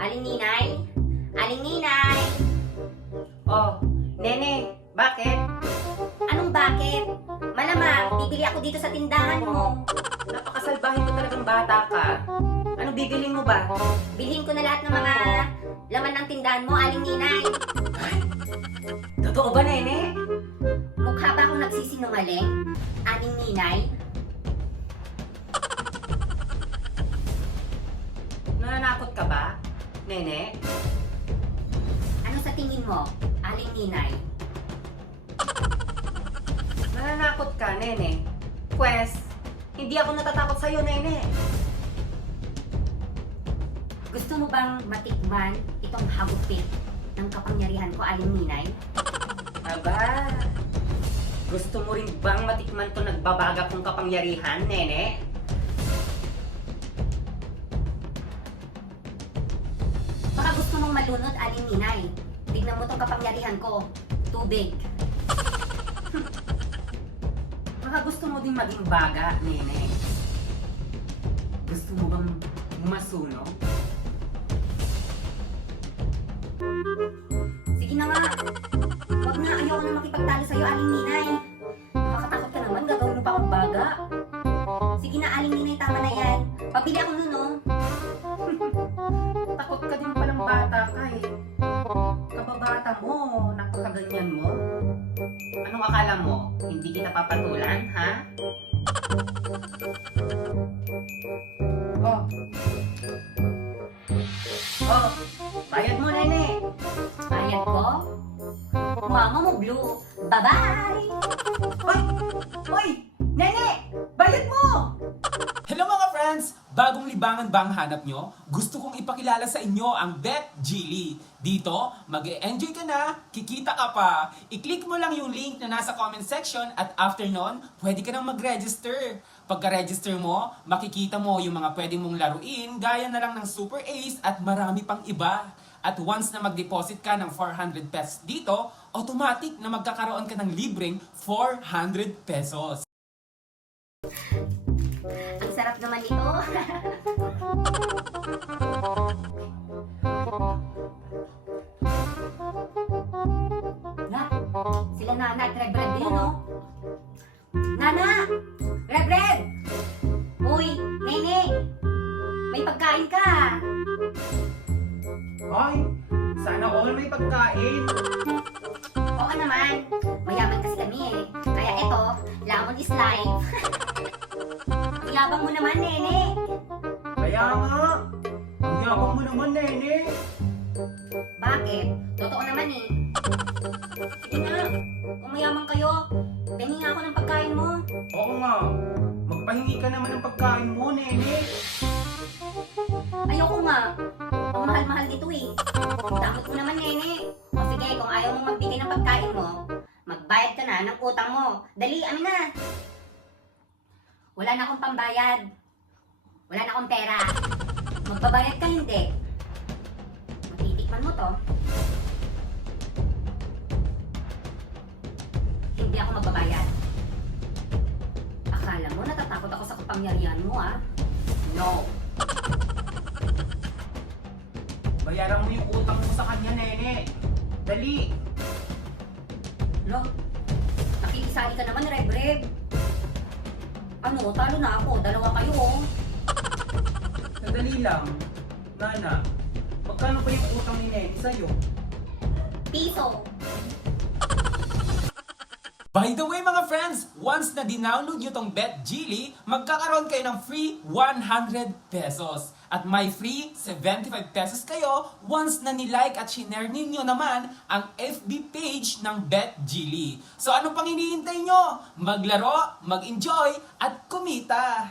Aling Ninay? Aling Ninay? Oh, Nene, bakit? Anong bakit? Malamang, bibili ako dito sa tindahan mo. Napakasalbahin mo talagang bata ka. Anong bibilin mo ba? Bilhin ko na lahat ng mga laman ng tindahan mo, Aling Ninay. Totoo ba, Nene? Mukha ba akong nagsisinungaling? Aling Ninay? Nananakot ka ba, Nene? Ano sa tingin mo, Aling Ninay? Nananakot ka, Nene. Pwes, hindi ako natatakot sa'yo, Nene. Gusto mo bang matikman itong hagupit ng kapangyarihan ko, Aling Ninay? Aba, gusto mo rin bang matikman to nagbabaga kong kapangyarihan, Nene? Baka gusto mong malunod, Aling Ninay. Tignan mo tong kapangyarihan ko. Tubig. Baka gusto mo din maging baga, Nene. Gusto mo bang masunog? Sige na nga. Wag na, ayoko na makipagtalo sa'yo, Aling Ninay. Nakakatakot ka naman, gagawin mo pa akong baga. Sige na, Aling Ninay, tama na yan. Pabili ako nun, no? Takot ka din palang bata ka eh. Kababata mo, napakaganyan mo. Anong akala mo? Hindi kita papatulan, ha? Oh. Oh, bayad mo, Nene. Bayad ko? Mama mo, Blue. Bye-bye! Hoy! Hoy! Nene! Bayad mo! Hello mga friends! Bagong libangan ba ang hanap nyo? Gusto kong ipakilala sa inyo ang Bet Geely. Dito, mag-e-enjoy ka na, kikita ka pa. I-click mo lang yung link na nasa comment section at after nun, pwede ka nang mag-register. Pagka-register mo, makikita mo yung mga pwede mong laruin gaya na lang ng Super Ace at marami pang iba. At once na mag-deposit ka ng 400 pesos dito, automatic na magkakaroon ka ng libreng 400 pesos. Ang sarap naman ito. Na, sila Nana at Rebreb din, no? Nana! Rebreb! Uy, Nene! May pagkain ka! Ay, sana all may pagkain. Oo naman, mayaman kasi kami eh. Kaya ito, lamon is life. Ang yabang mo naman, Nene. Kaya nga, ang yabang mo naman, Nene. Bakit? Totoo naman eh. Sige na, kung mayaman kayo, pengi nga ako ng pagkain mo. Oo nga, magpahingi ka naman ng pagkain mo, Nene. Ayoko nga. Ang mahal-mahal nito eh. Damot mo naman, Nene. O sige, kung ayaw mong magbigay ng pagkain mo, magbayad ka na ng utang mo. Dali, amin na. Wala na akong pambayad. Wala na akong pera. Magbabayad ka, hindi. Matitikman mo to. Hindi ako magbabayad. Akala mo natatakot ako sa kapangyarihan mo, ah? No. Bayaran mo yung utang mo sa kanya, Nene. Dali. Lo, nakikisali ka naman, Rebreb. Ano, talo na ako. Dalawa kayo, oh. Sandali lang. Nana, magkano ba yung utang ni Nene sa'yo? Piso. By the way mga friends, once na dinownload nyo tong Bet Geely, magkakaroon kayo ng free 100 pesos. At may free 75 pesos kayo once na nilike at shinare ninyo naman ang FB page ng Bet Geely. So ano pang hinihintay nyo? Maglaro, mag-enjoy, at kumita!